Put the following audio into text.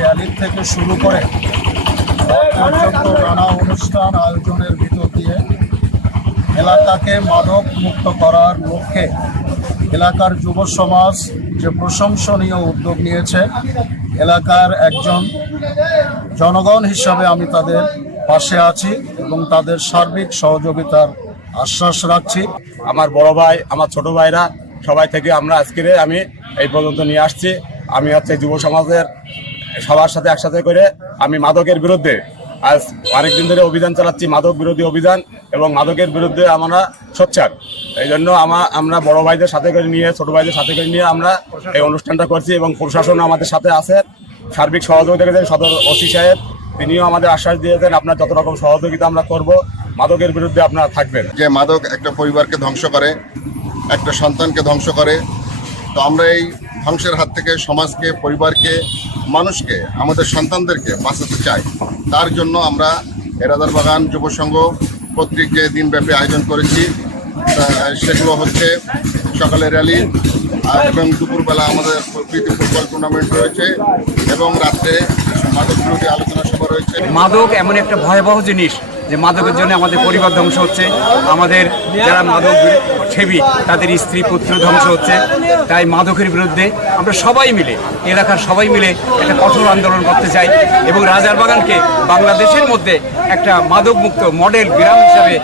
র্যালির থেকে শুরু করে পর্যন্ত নানা অনুষ্ঠান আয়োজনের ভিতর দিয়ে এলাকাকে মাদক মুক্ত করার লক্ষ্যে এলাকার যুব সমাজ যে প্রশংসনীয় উদ্যোগ নিয়েছে, এলাকার একজন জনগণ হিসাবে আমি তাদের পাশে আছি এবং তাদের সার্বিক সহযোগিতার আশ্বাস রাখছি। আমার বড় ভাই, আমার ছোট ভাইরা সবাই থেকে আমরা আজকে আমি এই পর্যন্ত নিয়ে আসছি। আমি যুব সমাজের সবার সাথে একসাথে করে আমি মাদকের বিরুদ্ধে আজ অনেকদিন ধরে অভিযান চালাচ্ছি, মাদক বিরোধী অভিযান, এবং মাদকের বিরুদ্ধে আমরা সোচ্চার। এই জন্য আমরা বড় ভাইদের সাথে করে নিয়ে, ছোট ভাইদের সাথে করে নিয়ে আমরা এই অনুষ্ঠানটা করছি এবং প্রশাসনও আমাদের সাথে আছে। সার্বিক সহযোগিতা করেছেন সদর ওসি সাহেব, তিনিও আমাদের আশ্বাস দিয়েছেন আপনার যত রকম সহযোগিতা আমরা করব, মাদকের বিরুদ্ধে আপনারা থাকবেন। যে মাদক একটা পরিবারকে ধ্বংস করে, একটা সন্তানকে ধ্বংস করে, তো আমরা এই ধ্বংসের হাত থেকে সমাজকে, পরিবারকে, মানুষকে, আমাদের সন্তানদেরকে বাঁচাতে চাই। তার জন্য আমরা এরাদার বাগান যুব সংঘ কর্তৃক যে দিনব্যাপী আয়োজন করেছি, সেগুলো হচ্ছে সকালে র্যালি এবং দুপুরবেলা আমাদের প্রীতি ফুটবল টুর্নামেন্ট রয়েছে এবং রাত্রে মাদক বিরোধী আলোচনা সভা রয়েছে। মাদক এমন একটা ভয়াবহ জিনিস যে মাদকের জন্য আমাদের পরিবার ধ্বংস হচ্ছে, আমাদের যারা মাদক সেবী তাদের স্ত্রী পুত্র ধ্বংস হচ্ছে। তাই মাদকের বিরুদ্ধে আমরা সবাই মিলে, এলাকার সবাই মিলে একটা কঠোর আন্দোলন করতে চাই এবং রাজারবাগানকে বাংলাদেশের মধ্যে একটা মাদক মুক্ত মডেল গ্রাম হিসাবে